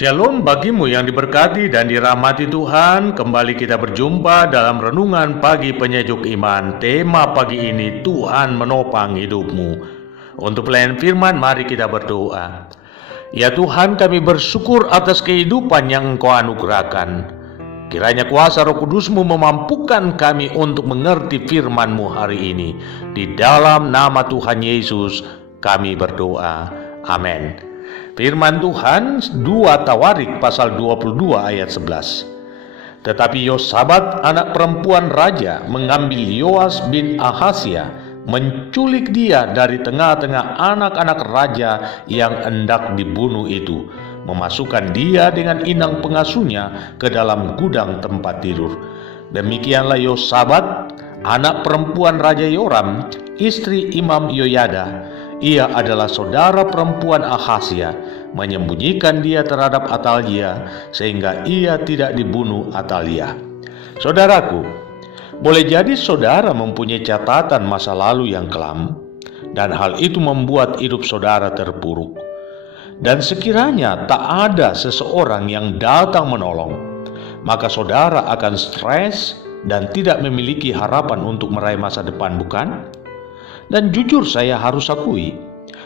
Shalom bagimu yang diberkati dan dirahmati Tuhan. Kembali kita berjumpa dalam Renungan Pagi Penyejuk Iman. Tema pagi ini, Tuhan menopang hidupmu. Untuk pelayanan firman, mari kita berdoa. Ya Tuhan, kami bersyukur atas kehidupan yang Engkau anugerahkan. Kiranya kuasa Roh Kudus-Mu memampukan kami untuk mengerti firman-Mu hari ini. Di dalam nama Tuhan Yesus kami berdoa. Amin. Firman Tuhan 2 Tawarik pasal 22 ayat 11. Tetapi Yosabat anak perempuan raja mengambil Yoas bin Ahasya, menculik dia dari tengah-tengah anak-anak raja yang hendak dibunuh itu, memasukkan dia dengan inang pengasuhnya ke dalam gudang tempat tidur. Demikianlah Yosabat anak perempuan Raja Yoram, istri Imam Yoyada. Ia adalah saudara perempuan Ahasya, menyembunyikan dia terhadap Atalia sehingga ia tidak dibunuh Atalia. Saudaraku, boleh jadi saudara mempunyai catatan masa lalu yang kelam, dan hal itu membuat hidup saudara terpuruk. Dan sekiranya tak ada seseorang yang datang menolong, maka saudara akan stres dan tidak memiliki harapan untuk meraih masa depan, bukan? Dan jujur saya harus akui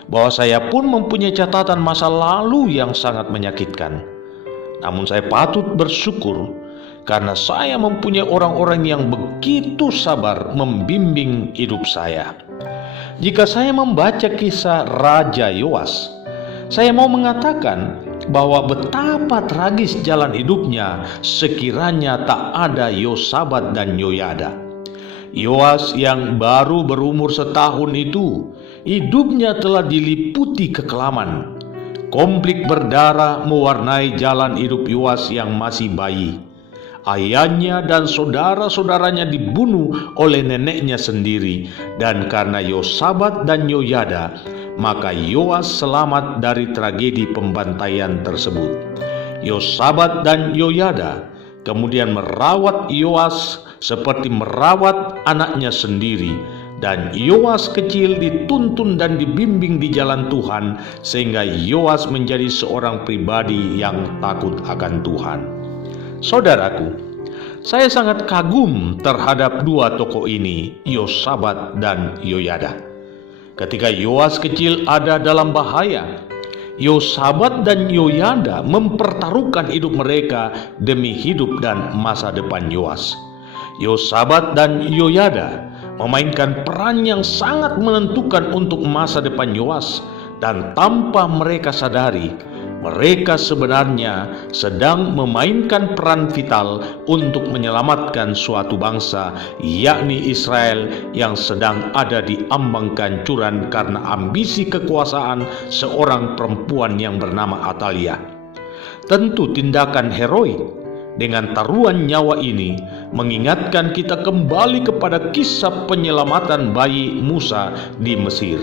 bahwa saya pun mempunyai catatan masa lalu yang sangat menyakitkan. Namun saya patut bersyukur karena saya mempunyai orang-orang yang begitu sabar membimbing hidup saya. Jika saya membaca kisah Raja Yoas, saya mau mengatakan bahwa betapa tragis jalan hidupnya sekiranya tak ada Yosabat dan Yoyada. Yoas yang baru berumur setahun itu, hidupnya telah diliputi kekelaman. Konflik berdarah mewarnai jalan hidup Yoas yang masih bayi. Ayahnya dan saudara-saudaranya dibunuh oleh neneknya sendiri, dan karena Yosabat dan Yoyada, maka Yoas selamat dari tragedi pembantaian tersebut. Yosabat dan Yoyada kemudian merawat Yoas seperti merawat anaknya sendiri, dan Yoas kecil dituntun dan dibimbing di jalan Tuhan sehingga Yoas menjadi seorang pribadi yang takut akan Tuhan. Saudaraku, saya sangat kagum terhadap dua tokoh ini, Yosabat dan Yoyada. Ketika Yoas kecil ada dalam bahaya, Yosabat dan Yoyada mempertaruhkan hidup mereka demi hidup dan masa depan Yoas. Yosabat dan Yoyada memainkan peran yang sangat menentukan untuk masa depan Yoas, dan tanpa mereka sadari, mereka sebenarnya sedang memainkan peran vital untuk menyelamatkan suatu bangsa, yakni Israel, yang sedang ada di ambang kehancuran karena ambisi kekuasaan seorang perempuan yang bernama Atalia. Tentu tindakan heroik dengan taruhan nyawa ini mengingatkan kita kembali kepada kisah penyelamatan bayi Musa di Mesir.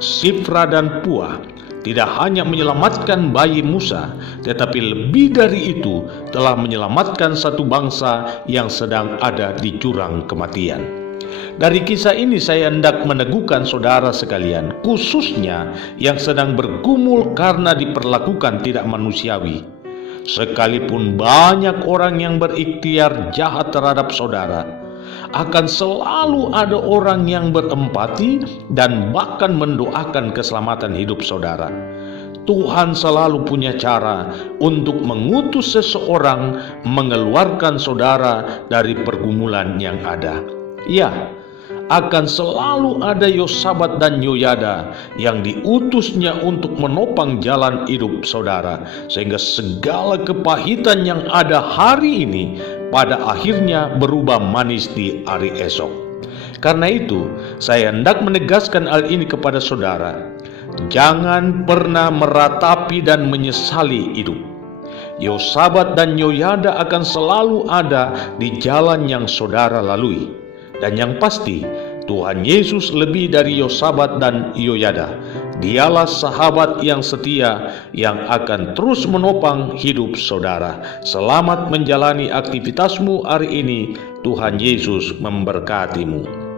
Shifra dan Puah tidak hanya menyelamatkan bayi Musa, tetapi lebih dari itu telah menyelamatkan satu bangsa yang sedang ada di jurang kematian. Dari kisah ini saya hendak meneguhkan saudara sekalian, khususnya yang sedang bergumul karena diperlakukan tidak manusiawi. Sekalipun banyak orang yang berikhtiar jahat terhadap saudara, akan selalu ada orang yang berempati dan bahkan mendoakan keselamatan hidup saudara. Tuhan selalu punya cara untuk mengutus seseorang mengeluarkan saudara dari pergumulan yang ada. Ya, akan selalu ada Yosabat dan Yoyada yang diutusnya untuk menopang jalan hidup saudara, sehingga segala kepahitan yang ada hari ini pada akhirnya berubah manis di hari esok. Karena itu, saya hendak menegaskan hal ini kepada saudara. Jangan pernah meratapi dan menyesali hidup. Yosabat dan Yoyada akan selalu ada di jalan yang saudara lalui. Dan yang pasti, Tuhan Yesus lebih dari Yosabat dan Yoyada. Dialah sahabat yang setia yang akan terus menopang hidup saudara. Selamat menjalani aktivitasmu hari ini. Tuhan Yesus memberkatimu.